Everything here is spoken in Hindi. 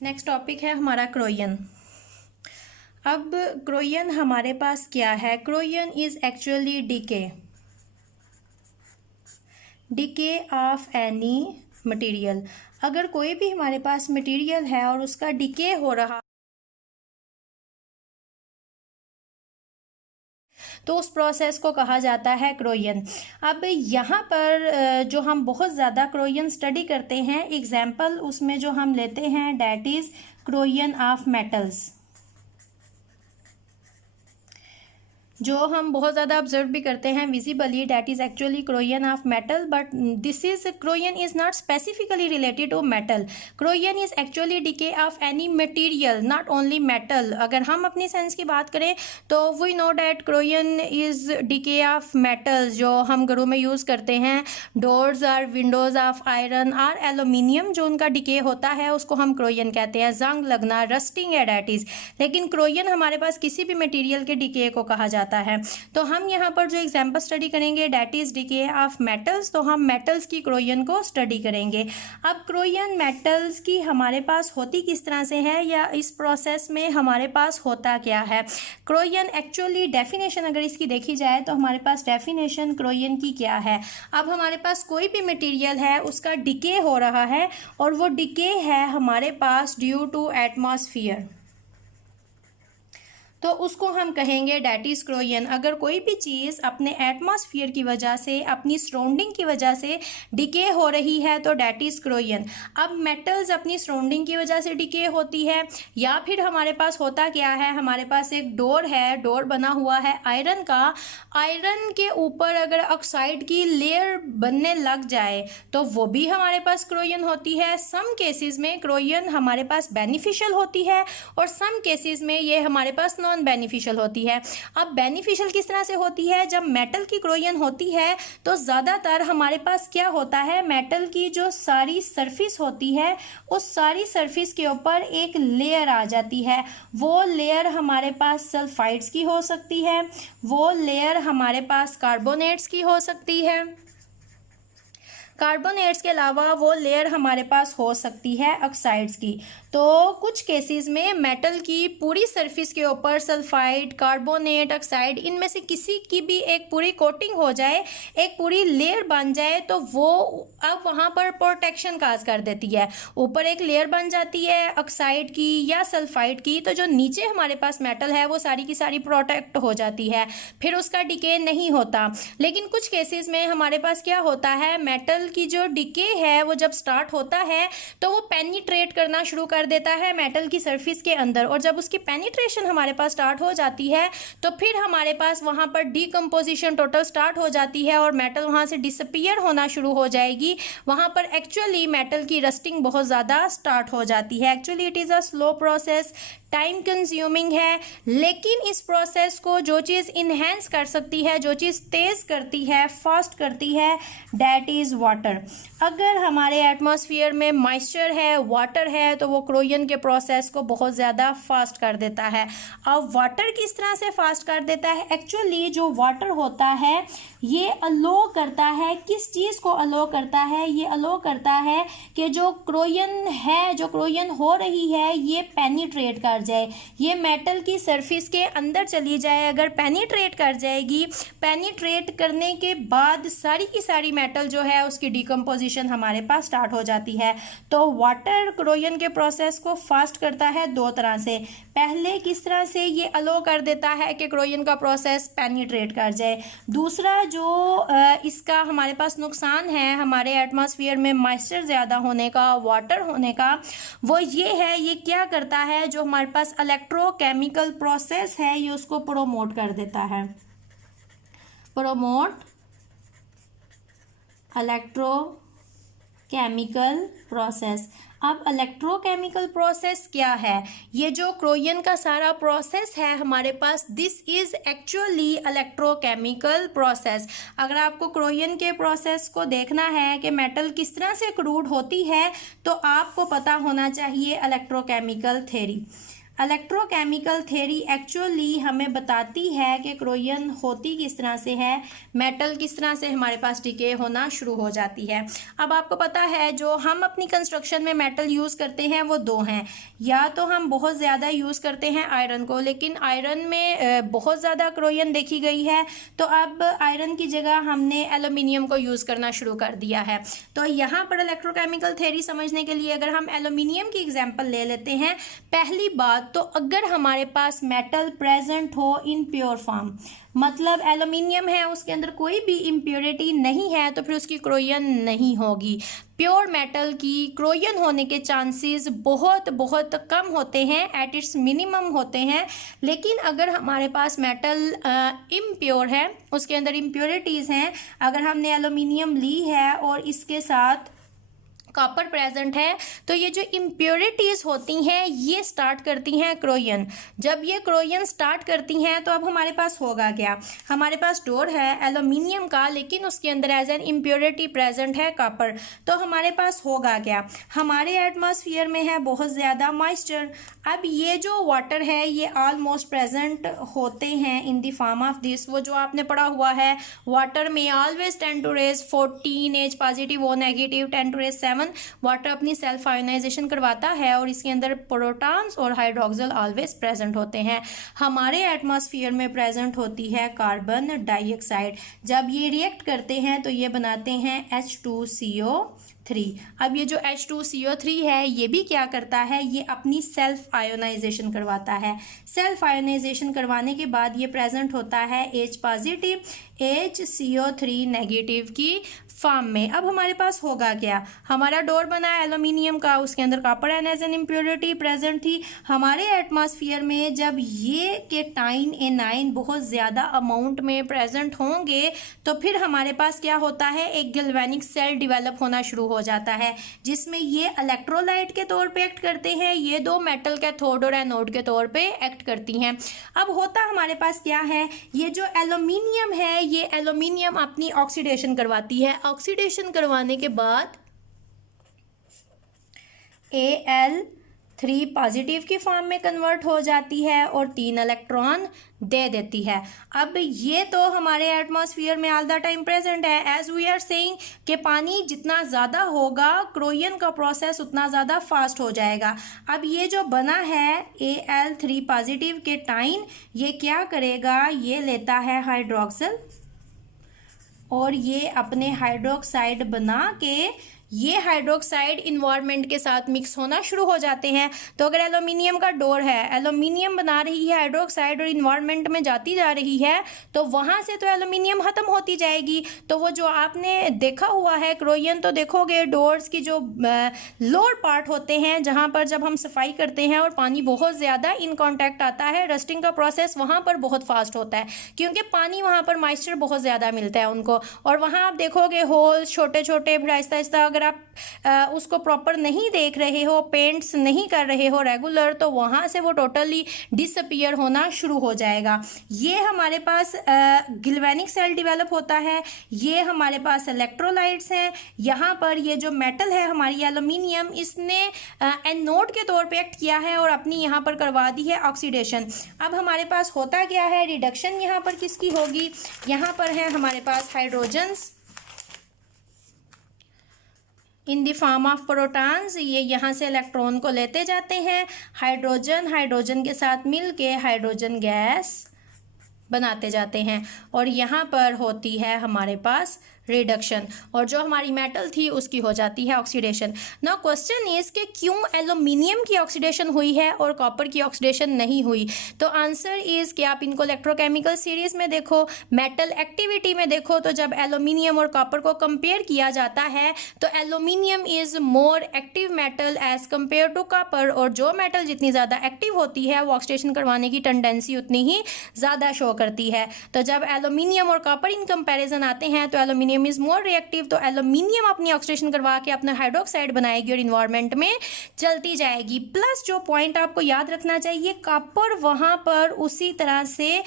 नेक्स्ट टॉपिक है हमारा क्रोयन। अब क्रोयन हमारे पास क्या है? क्रोयन is actually decay of any material. अगर कोई भी हमारे पास मटेरियल है और उसका डिके हो रहा तो उस प्रोसेस को कहा जाता है क्रोयन। अब यहाँ पर जो हम बहुत ज़्यादा क्रोयन स्टडी करते हैं, एग्जाम्पल उसमें जो हम लेते हैं that is corrosion of metals, जो हम बहुत ज़्यादा ऑब्जर्व भी करते हैं visibly, that is actually corrosion of metal, but this is corrosion is not specifically related to metal. Corrosion is actually decay of any material, not only metal. अगर हम अपनी सेंस की बात करें तो we know that corrosion is decay of metal, जो हम घरों में यूज़ करते हैं, डोर्स और विंडोज़ ऑफ आयरन और एलुमिनियम, जो उनका डिके होता है उसको हम क्रोयन कहते हैं। जंग लगना, रस्टिंग है डैट इज़। लेकिन क्रोयन हमारे पास किसी भी मटेरियल के डिके को कहा जाता है। तो हम यहाँ पर जो एग्जाम्पल स्टडी करेंगे that is decay of metals, तो हम मेटल्स की क्रोयन को स्टडी करेंगे। अब क्रोयन मेटल्स की हमारे पास होती किस तरह से है, या इस प्रोसेस में हमारे पास होता क्या है? क्रोयन एक्चुअली डेफिनेशन अगर इसकी देखी जाए तो हमारे पास डेफिनेशन क्रोयन की क्या है? अब हमारे पास कोई भी मटेरियल है, उसका डिके हो रहा है और वो डिके है हमारे पास ड्यू टू एटमॉस्फेयर, तो उसको हम कहेंगे डैट इज क्रोयन। अगर कोई भी चीज़ अपने एटमॉस्फेयर की वजह से, अपनी सराउंडिंग की वजह से डिके हो रही है तो डैट इज क्रोयन। अब मेटल्स अपनी सराउंडिंग की वजह से डिके होती है, या फिर हमारे पास होता क्या है, हमारे पास एक डोर है, डोर बना हुआ है आयरन का, आयरन के ऊपर अगर ऑक्साइड की लेयर बनने लग जाए तो वो भी हमारे पास क्रोयन होती है। सम केसेस में क्रोयन हमारे पास बेनिफिशियल होती है और सम केसेस में ये हमारे पास नॉन बेनिफिशियल होती है। अब बेनिफिशियल किस तरह से होती है? जब मेटल की क्रोयन होती है तो ज़्यादातर हमारे पास क्या होता है, मेटल की जो सारी सरफेस होती है उस सारी सरफेस के ऊपर एक लेयर आ जाती है। वो लेयर हमारे पास सल्फाइड्स की हो सकती है, वो लेयर हमारे पास कार्बोनेट्स की हो सकती है, कार्बोनेट्स के अलावा वो लेयर हमारे पास हो सकती है ऑक्साइड्स की। तो कुछ केसेस में मेटल की पूरी सरफेस के ऊपर सल्फाइड, कार्बोनेट, ऑक्साइड, इनमें से किसी की भी एक पूरी कोटिंग हो जाए, एक पूरी लेयर बन जाए, तो वो अब वहाँ पर प्रोटेक्शन काज कर देती है। ऊपर एक लेयर बन जाती है ऑक्साइड की या सल्फाइड की, तो जो नीचे हमारे पास मेटल है वो सारी की सारी प्रोटेक्ट हो जाती है, फिर उसका डिके नहीं होता। लेकिन कुछ केसेस में हमारे पास क्या होता है, मेटल की जो डिके है वो जब स्टार्ट होता है तो वो पेनिट्रेट करना शुरू कर देता है मेटल की सरफेस के अंदर, और जब उसकी पेनिट्रेशन हमारे पास स्टार्ट हो जाती है तो फिर हमारे पास वहां पर डीकम्पोजिशन टोटल स्टार्ट हो जाती है और मेटल वहां से डिसअपीयर होना शुरू हो जाएगी। वहां पर एक्चुअली मेटल की रस्टिंग बहुत ज़्यादा स्टार्ट हो जाती है। Actually it is a slow process, time consuming है, लेकिन इस प्रोसेस को जो चीज़ इन्हेंस कर सकती है, जो चीज़ तेज़ करती है, फास्ट करती है, डैट इज़ वाटर। अगर हमारे एटमॉस्फेयर में मॉइस्चर है, वाटर है, तो वो क्रोयन के प्रोसेस को बहुत ज़्यादा फास्ट कर देता है। अब वाटर किस तरह से फास्ट कर देता है? एक्चुअली जो वाटर होता है ये अलो करता है, किस चीज़ को अलो करता है? ये अलो करता है कि जो क्रोयन है, जो क्रोयन हो रही है, ये पेनिट्रेट कर जाए, ये मेटल की सरफेस के अंदर चली जाए। अगर पेनिट्रेट कर जाएगी, पेनिट्रेट करने के बाद सारी की सारी मेटल जो है उसकी डिकम्पोजिशन हमारे पास स्टार्ट हो जाती है। तो वाटर क्रोयन के प्रोसेस को फास्ट करता है दो तरह से। पहले किस तरह से ये अलो कर देता है कि क्रोयन का प्रोसेस पेनिट्रेट कर जाए। दूसरा जो इसका हमारे पास नुकसान है हमारे एटमॉस्फेयर में मॉइस्चर ज़्यादा होने का, वाटर होने का, वो ये है, ये क्या करता है, जो हमारे पास इलेक्ट्रोकेमिकल प्रोसेस है ये उसको प्रोमोट कर देता है। Promote electrochemical process. अब इलेक्ट्रोकेमिकल प्रोसेस क्या है? ये जो क्रोयन का सारा प्रोसेस है हमारे पास, this is actually electrochemical process. अगर आपको क्रोयन के प्रोसेस को देखना है कि मेटल किस तरह से क्रूड होती है तो आपको पता होना चाहिए electrochemical theory. Electrochemical theory actually हमें बताती है कि क्रोयन होती किस तरह से है, मेटल किस तरह से हमारे पास डिके होना शुरू हो जाती है। अब आपको पता है जो हम अपनी कंस्ट्रक्शन में मेटल यूज़ करते हैं वो दो हैं, या तो हम बहुत ज़्यादा यूज़ करते हैं आयरन को, लेकिन आयरन में बहुत ज़्यादा क्रोयन देखी गई है, तो अब आयरन की जगह हमने एल्यूमिनियम को यूज़ करना शुरू कर दिया है। तो यहाँ पर इलेक्ट्रोकेमिकल थ्योरी समझने के लिए अगर हम एल्यूमिनियम की एग्जांपल ले लेते हैं, पहली बात तो अगर हमारे पास मेटल प्रेजेंट हो इन प्योर फॉर्म, मतलब एल्यूमिनियम है उसके अंदर कोई भी इम्प्योरिटी नहीं है, तो फिर उसकी क्रोयन नहीं होगी। प्योर मेटल की क्रोयन होने के चांसेस बहुत बहुत कम होते हैं, एट इट्स मिनिमम होते हैं। लेकिन अगर हमारे पास मेटल इम्प्योर है, उसके अंदर इम्प्योरिटीज़ हैं, अगर हमने एल्यूमिनियम ली है और इसके साथ कॉपर प्रेजेंट है, तो ये जो इम्प्योरिटीज़ होती हैं ये स्टार्ट करती हैं क्रोयन। जब ये क्रोयन स्टार्ट करती हैं तो अब हमारे पास होगा क्या, हमारे पास डोर है एल्यूमिनियम का, लेकिन उसके अंदर एज एन इम्प्योरिटी प्रेजेंट है कॉपर, तो हमारे पास होगा क्या, हमारे एटमॉस्फेयर में है बहुत ज़्यादा मॉइस्चर। अब ये जो वाटर है ये ऑलमोस्ट प्रेजेंट होते हैं in the form of this, वो जो आपने पढ़ा हुआ है वाटर में always 10 to raise 14 H positive O negative 10 to raise 7 water अपनी सेल्फ आयोनाइजेशन करवाता है और इसके अंदर प्रोटॉन्स और हाइड्रोक्सिल ऑलवेज प्रेजेंट होते हैं। हमारे एटमॉस्फेयर में प्रेजेंट होती है कार्बन डाइऑक्साइड, जब ये रिएक्ट करते हैं तो ये बनाते हैं H2CO3। अब ये जो H2CO3 है ये भी क्या करता है, ये अपनी सेल्फ आयोनाइजेशन करवाता है। सेल्फ आयोनाइजेशन करवाने के बाद ये प्रेजेंट होता है H पॉजिटिव HCO3 नेगेटिव की फॉर्म में। अब हमारे पास होगा क्या, हमारा डोर बना एल्यूमिनियम का, उसके अंदर copper as an impurity present थी। हमारे एटमॉस्फेयर में जब ये केटाइन एनाइन बहुत ज़्यादा अमाउंट में प्रेजेंट होंगे तो फिर हमारे पास क्या होता है, एक गैल्वेनिक सेल डिवेलप होना शुरू हो जाता है, जिसमें ये इलेक्ट्रोलाइट के तौर पे एक्ट करते हैं, ये दो मेटल कैथोड और एनोड के तौर पे एक्ट करती हैं। अब होता हमारे पास क्या है, ये जो एल्यूमिनियम है ये एल्यूमिनियम अपनी ऑक्सीडेशन करवाती है, ऑक्सीडेशन करवाने के बाद Al3 पॉजिटिव की फॉर्म में कन्वर्ट हो जाती है और 3 इलेक्ट्रॉन दे देती है। अब ये तो हमारे एटमॉस्फेयर में ऑल द टाइम प्रेजेंट है। एज वी आर सेइंग कि पानी जितना ज़्यादा होगा क्रोयन का प्रोसेस उतना ज़्यादा फास्ट हो जाएगा। अब ये जो बना है Al3 पॉजिटिव के टाइन, ये क्या करेगा, ये लेता है हाइड्रोक्सिल और ये अपने हाइड्रोक्साइड बना के ये हाइड्रोक्साइड इन्वायरमेंट के साथ मिक्स होना शुरू हो जाते हैं। तो अगर एल्यूमिनियम का डोर है, एल्यूमिनियम बना रही है हाइड्रोक्साइड और इन्वायरमेंट में जाती जा रही है, तो वहाँ से तो एल्यूमिनियम ख़त्म होती जाएगी। तो वो जो आपने देखा हुआ है क्रोयन, तो देखोगे डोर्स की जो लोअर पार्ट होते हैं जहाँ पर जब हम सफाई करते हैं और पानी बहुत ज़्यादा इन कॉन्टैक्ट आता है, रस्टिंग का प्रोसेस वहाँ पर बहुत फास्ट होता है, क्योंकि पानी वहाँ पर मॉइस्चर बहुत ज़्यादा मिलता है उनको। और वहाँ आप देखोगे होल्स छोटे छोटे, फिर आहिस्ता आहिस्ता अगर आप उसको प्रॉपर नहीं देख रहे हो, पेंट्स नहीं कर रहे हो रेगुलर, तो वहाँ से वो टोटली डिसअपियर होना शुरू हो जाएगा। ये हमारे पास गिल्वेनिक सेल डेवलप होता है, ये हमारे पास इलेक्ट्रोलाइट्स हैं। यहाँ पर ये जो मेटल है हमारी एल्यूमिनियम, इसने एनोड के तौर पे एक्ट किया है और अपनी यहाँ पर करवा दी है ऑक्सीडेशन। अब हमारे पास होता क्या है, रिडक्शन यहाँ पर किसकी होगी, यहाँ पर है हमारे पास hydrogens in the form of protons. ये यहाँ से इलेक्ट्रॉन को लेते जाते हैं, हाइड्रोजन के साथ मिल के हाइड्रोजन गैस बनाते जाते हैं और यहाँ पर होती है हमारे पास रिडक्शन, और जो हमारी मेटल थी उसकी हो जाती है ऑक्सीडेशन। नाउ क्वेश्चन इज कि क्यों एल्यूमिनियम की ऑक्सीडेशन हुई है और कॉपर की ऑक्सीडेशन नहीं हुई। तो आंसर इज कि आप इनको इलेक्ट्रोकेमिकल सीरीज में देखो, मेटल एक्टिविटी में देखो, तो जब एल्यूमिनियम और कॉपर को कंपेयर किया जाता है तो aluminium is more active metal as compare to copper, और जो मेटल जितनी ज़्यादा एक्टिव होती है वो ऑक्सीडेशन करवाने की टेंडेंसी उतनी ही ज़्यादा शो करती है। तो जब एल्यूमिनियम और कॉपर इन कंपैरिजन आते हैं तो एल्यूमिनियम इज मोर रिएक्टिव, तो एल्यूमिनियम अपनी ऑक्सीडेशन करवा के अपना हाइड्रोक्साइड बनाएगी और इन्वायरमेंट में चलती जाएगी। प्लस जो पॉइंट आपको याद रखना चाहिए, कॉपर वहां पर उसी तरह से